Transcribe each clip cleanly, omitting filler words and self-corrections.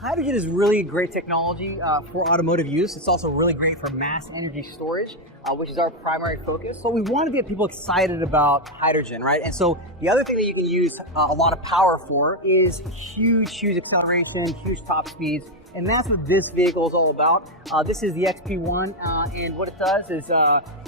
Hydrogen is really great technology for automotive use. It's also really great for mass energy storage, which is our primary focus. So we want to get people excited about hydrogen, right? And so the other thing that you can use a lot of power for is huge acceleration, huge top speeds. And that's what this vehicle is all about. This is the XP1, and what it does is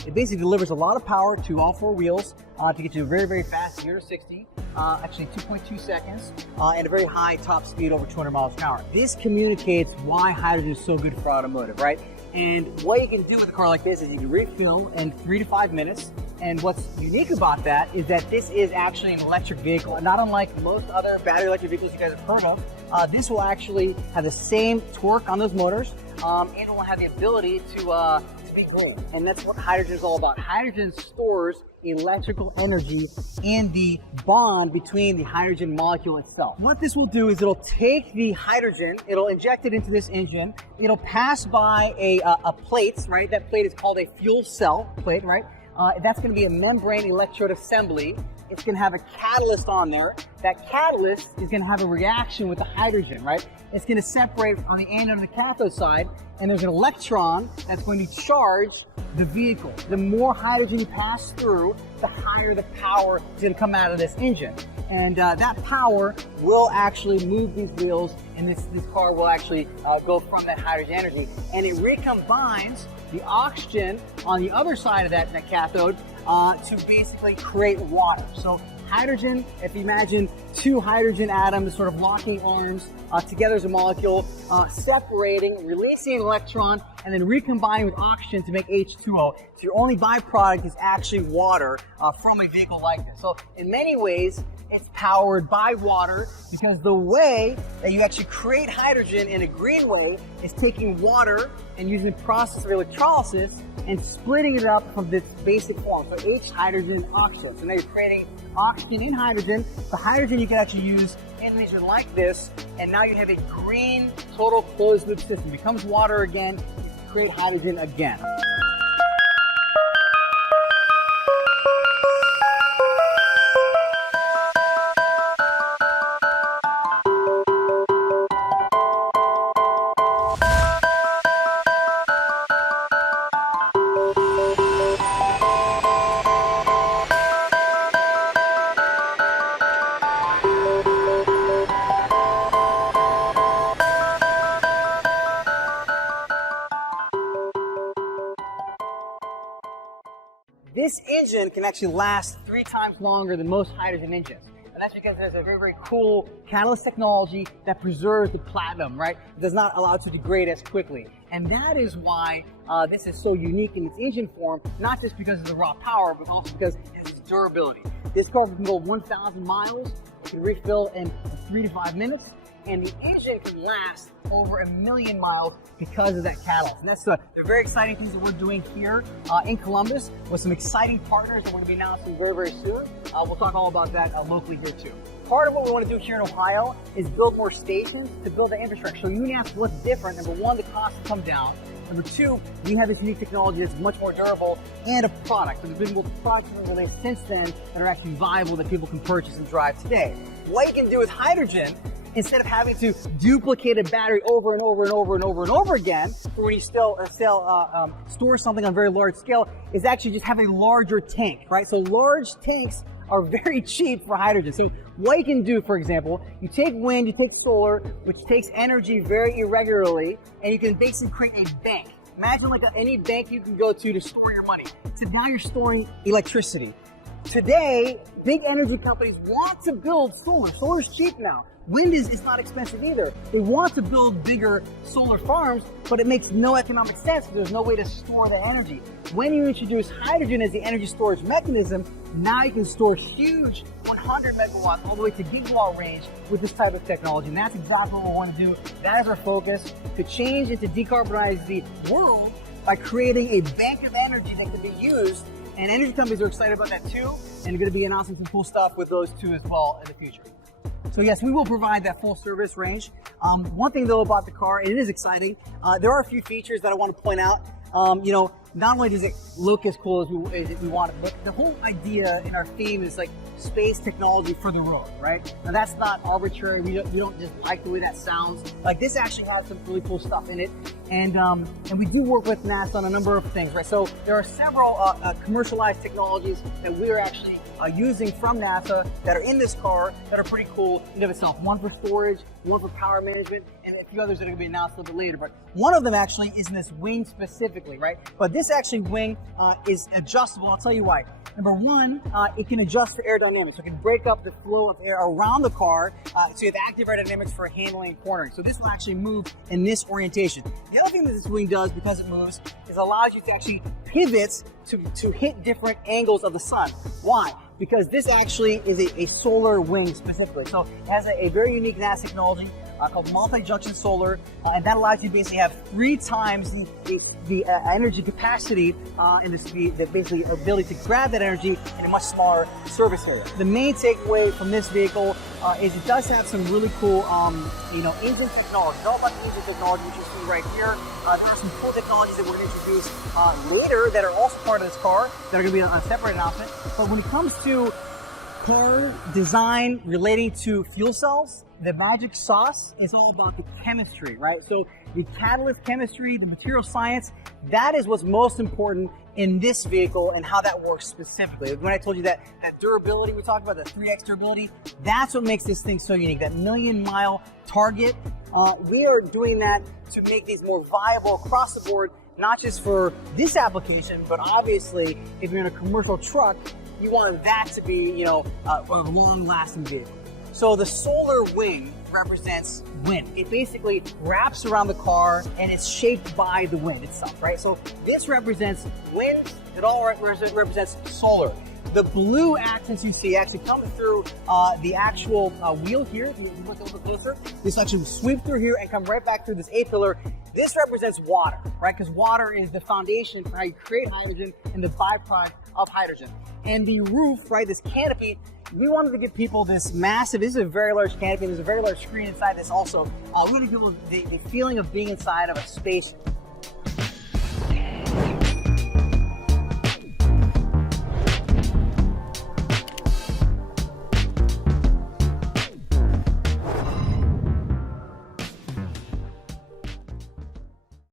it basically delivers a lot of power to all four wheels to get you very fast, 0 to 60, actually 2.2 seconds, and a very high top speed over 200 miles an hour. This communicates why hydrogen is so good for automotive, right? And what you can do with a car like this is you can refill in 3 to 5 minutes. And what's unique about that is that this is actually an electric vehicle. Not unlike most other battery electric vehicles you guys have heard of, this will actually have the same torque on those motors, and it will have the ability to be green. And that's what hydrogen is all about. Hydrogen stores electrical energy in the bond between the hydrogen molecule itself. What this will do is it'll take the hydrogen, it'll inject it into this engine, it'll pass by a plate, right? That plate is called a fuel cell plate, right? That's going to be a membrane electrode assembly. It's going to have a catalyst on there. That catalyst is going to have a reaction with the hydrogen, right? It's going to separate on the anode and the cathode side, and there's an electron that's going to charge the vehicle. The more hydrogen you pass through, the higher the power is going to come out of this engine. And that power will actually move these wheels, and this car will actually go from that hydrogen energy. And it recombines the oxygen on the other side of that cathode to basically create water. So hydrogen, if you imagine two hydrogen atoms sort of locking arms together as a molecule, separating, releasing an electron, and then recombining with oxygen to make H2O. So your only byproduct is actually water from a vehicle like this. So in many ways, it's powered by water, because the way that you actually create hydrogen in a green way is taking water and using the process of electrolysis and splitting it up from this basic form. So H, hydrogen, oxygen. So now you're creating oxygen in hydrogen. The hydrogen you can actually use in an engine like this, and now you have a green, total closed loop system. It becomes water again, you create hydrogen again. This engine can actually last 3 times longer than most hydrogen engines. And that's because there's a very cool catalyst technology that preserves the platinum, right? It does not allow it to degrade as quickly. And that is why this is so unique in its engine form, not just because of the raw power, but also because of its durability. This car can go 1,000 miles, it can refill in 3 to 5 minutes, and the engine can last over 1 million miles because of that catalyst. And that's the very exciting things that we're doing here in Columbus with some exciting partners that we're going to be announcing very soon. We'll talk all about that locally here too. Part of what we want to do here in Ohio is build more stations to build the infrastructure. So you can ask what's different. Number one, the costs come down. Number two, we have this unique technology that's much more durable, and a product. And there's been multiple products that have been released since then that are actually viable that people can purchase and drive today. What you can do with hydrogen, instead of having to duplicate a battery over and over again, for when you store something on a very large scale, is actually just have a larger tank, right? So large tanks are very cheap for hydrogen. So what you can do, for example, you take wind, you take solar, which takes energy very irregularly, and you can basically create a bank. Imagine like any bank you can go to store your money. So now you're storing electricity. Today, big energy companies want to build solar. Solar's cheap now. Wind is not expensive either. They want to build bigger solar farms, but it makes no economic sense because there's no way to store the energy. When you introduce hydrogen as the energy storage mechanism, now you can store huge 100 megawatts all the way to gigawatt range with this type of technology. And that's exactly what we want to do. That is our focus, to change and to decarbonize the world by creating a bank of energy that can be used. And energy companies are excited about that too, and are going to be announcing some cool stuff with those two as well in the future. So yes, we will provide that full service range. One thing though about the car, and it is exciting, there are a few features that I want to point out. not only does it look as cool as we want it, but the whole idea in our theme is like space technology for the road, right? Now that's not arbitrary. We don't just like the way that sounds. Like this actually has some really cool stuff in it, and we do work with NASA on a number of things, right? So there are several commercialized technologies that we are actually using from NASA that are in this car that are pretty cool in of itself. One for storage, one for power management, and a few others that are going to be announced a little bit later. But one of them actually is in this wing specifically, right? But this actually wing is adjustable. I'll tell you why. Number one, it can adjust for aerodynamics. So it can break up the flow of air around the car, so you have active aerodynamics for handling and cornering. So this will actually move in this orientation. The other thing that this wing does, because it moves, is allows you to actually pivot to hit different angles of the sun. Why? Because this actually is a solar wing specifically. So it has a very unique NASA technology called multi-junction solar, and that allows you to basically have 3 times the energy capacity and the basically ability to grab that energy in a much smaller surface area. The main takeaway from this vehicle is it does have some really cool, engine technology. It's all about the engine technology, which you see right here. There are some cool technologies that we're going to introduce later that are also part of this car that are going to be a separate announcement. But when it comes to car design relating to fuel cells, the magic sauce is all about the chemistry, right? So the catalyst chemistry, the material science, that is what's most important in this vehicle and how that works specifically. When I told you that durability, we talked about the 3x durability, that's what makes this thing so unique, that million-mile target. We are doing that to make these more viable across the board, not just for this application, but obviously if you're in a commercial truck, you want that to be, a long-lasting vehicle. So the solar wing represents wind. It basically wraps around the car and it's shaped by the wind itself, right? So this represents wind, it all represents solar. The blue accents you see actually come through the actual wheel here. If you look a little bit closer, this actually sweep through here and come right back through this A-pillar. This represents water, right? Because water is the foundation for how you create hydrogen and the byproduct of hydrogen. And the roof, right, this canopy, we wanted to give people this massive, this is a very large canopy, there's a very large screen inside this also. We want to give people the feeling of being inside of a space